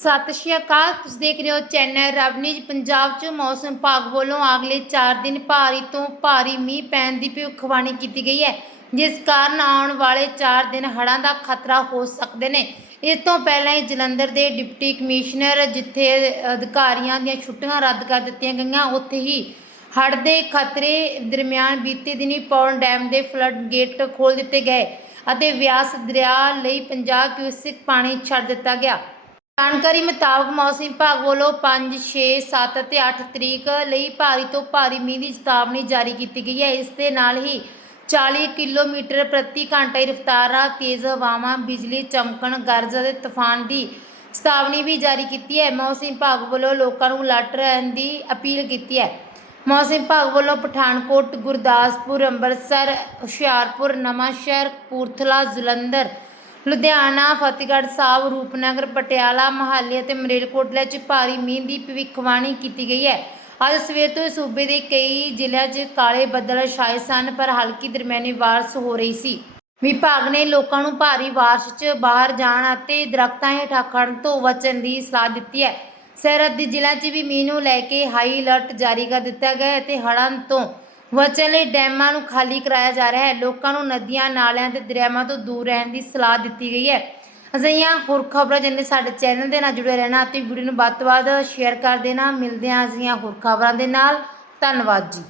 ਸਤਿ ਸ਼੍ਰੀ ਅਕਾਲ। ਤੁਸੀਂ ਦੇਖ ਰਹੇ ਹੋ ਚੈਨਲ ਰਵਨੀਜ ਪੰਜਾਬ 'ਚ। ਮੌਸਮ ਵਿਭਾਗ ਵੱਲੋਂ ਅਗਲੇ 4 ਦਿਨ ਭਾਰੀ ਤੋਂ ਭਾਰੀ ਮੀਂਹ ਪੈਣ ਦੀ ਭਵਿੱਖਬਾਣੀ ਕੀਤੀ ਗਈ ਹੈ, ਜਿਸ ਕਾਰਨ ਆਉਣ ਵਾਲੇ 4 ਦਿਨ ਹੜ੍ਹਾਂ ਦਾ ਖਤਰਾ ਹੋ ਸਕਦੇ ਨੇ। ਇਸ ਤੋਂ ਪਹਿਲਾਂ ਹੀ ਜਲੰਧਰ ਦੇ ਡਿਪਟੀ ਕਮਿਸ਼ਨਰ, ਜਿੱਥੇ ਅਧਿਕਾਰੀਆਂ ਦੀਆਂ ਛੁੱਟੀਆਂ ਰੱਦ ਕਰ ਦਿੱਤੀਆਂ ਗਈਆਂ, ਉੱਥੇ ਹੀ ਹੜ੍ਹ ਦੇ ਖਤਰੇ ਦਰਮਿਆਨ ਬੀਤੇ ਦਿਨੀ ਪੌਣ ਡੈਮ ਦੇ ਫਲੱਡ ਗੇਟ ਖੋਲ੍ਹ ਦਿੱਤੇ ਗਏ ਅਤੇ ਵਿਆਸ ਦਰਿਆ ਲਈ 50 ਕਿਊਸਿਕ ਪਾਣੀ ਛੱਡ ਦਿੱਤਾ ਗਿਆ। ਜਾਣਕਾਰੀ ਮੁਤਾਬਕ ਮੌਸਮ ਵਿਭਾਗ ਵੱਲੋਂ 5, 6, 7 ਅਤੇ 8 ਤਰੀਕ ਲਈ ਭਾਰੀ ਤੋਂ ਭਾਰੀ ਮੀਂਹ ਦੀ ਚੇਤਾਵਨੀ ਜਾਰੀ ਕੀਤੀ ਗਈ ਹੈ। ਇਸ ਦੇ ਨਾਲ ਹੀ 40 ਕਿਲੋਮੀਟਰ ਪ੍ਰਤੀ ਘੰਟਾ ਦੀ ਰਫ਼ਤਾਰ ਨਾਲ ਤੇਜ਼ ਹਵਾਵਾਂ ਬਿਜਲੀ ਚਮਕਣ ਗਰਜ ਅਤੇ ਤੂਫਾਨ ਦੀ ਚੇਤਾਵਨੀ ਵੀ ਜਾਰੀ ਕੀਤੀ ਹੈ। ਮੌਸਮ ਵਿਭਾਗ ਵੱਲੋਂ ਲੋਕਾਂ ਨੂੰ ਅਲਰਟ ਰਹਿਣ ਦੀ ਅਪੀਲ ਕੀਤੀ ਹੈ। ਮੌਸਮ ਵਿਭਾਗ ਵੱਲੋਂ ਪਠਾਨਕੋਟ ਗੁਰਦਾਸਪੁਰ ਅੰਮ੍ਰਿਤਸਰ ਹੁਸ਼ਿਆਰਪੁਰ ਨਵਾਂਸ਼ਹਿਰ ਕਪੂਰਥਲਾ ਜਲੰਧਰ ਲੁਧਿਆਣਾ, ਫਤਿਹਗੜ੍ਹ ਸਾਹਿਬ, ਰੂਪਨਗਰ, ਪਟਿਆਲਾ, ਮਹਾਲੀ ਅਤੇ ਮਰੇਲਕੋਟਲਾ 'ਚ ਭਾਰੀ ਮੀਂਹ ਦੀ ਭਵਿੱਖਬਾਣੀ ਕੀਤੀ ਗਈ ਹੈ। ਅੱਜ ਸਵੇਰ ਤੋਂ ਹੀ ਸੂਬੇ ਦੇ ਕਈ ਜ਼ਿਲ੍ਹਿਆਂ 'ਚ ਕਾਲੇ ਬੱਦਲ ਛਾਏ ਸਨ, ਪਰ ਹਲਕੀ ਦਰਮਿਆਨੀ ਬਾਰਿਸ਼ ਹੋ ਰਹੀ ਸੀ। ਵਿਭਾਗ ਨੇ ਲੋਕਾਂ ਨੂੰ ਭਾਰੀ ਬਾਰਿਸ਼ 'ਚ ਬਾਹਰ ਜਾਣ ਅਤੇ ਦਰਖਤਾਂ ਹੇਠਾਂ ਖੜਨ ਤੋਂ ਬਚਣ ਦੀ ਸਲਾਹ ਦਿੱਤੀ ਹੈ। ਸਰਹੱਦੀ ਜ਼ਿਲ੍ਹਿਆਂ 'ਚ ਵੀ ਮੀਂਹ ਨੂੰ ਲੈ ਕੇ ਹਾਈ ਅਲਰਟ ਜਾਰੀ ਕਰ ਦਿੱਤਾ ਗਿਆ ਹੈ ਅਤੇ ਹੜ੍ਹਾਂ ਤੋਂ ਵਚਨ ਲਈ ਡੈਮਾਂ ਨੂੰ ਖਾਲੀ ਕਰਾਇਆ ਜਾ ਰਿਹਾ ਹੈ। ਲੋਕਾਂ ਨੂੰ ਨਦੀਆਂ, ਨਾਲਿਆਂ ਤੇ ਦਰਿਆਵਾਂ ਤੋਂ ਦੂਰ ਰਹਿਣ ਦੀ ਸਲਾਹ ਦਿੱਤੀ ਗਈ ਹੈ। ਅਜਿਹੀਆਂ ਹੋਰ ਖਬਰਾਂ ਜੰਨੇ ਸਾਡੇ ਚੈਨਲ ਦੇ ਨਾਲ ਜੁੜੇ ਰਹਿਣਾ ਅਤੇ ਵੀਡੀਓ ਨੂੰ ਵੱਧ ਤੋਂ ਵੱਧ ਸ਼ੇਅਰ ਕਰ ਦੇਣਾ, ਮਿਲਦੇ ਹਾਂ ਅਜਿਹੀਆਂ ਹੋਰ ਖਬਰਾਂ ਦੇ ਨਾਲ। ਧੰਨਵਾਦ ਜੀ।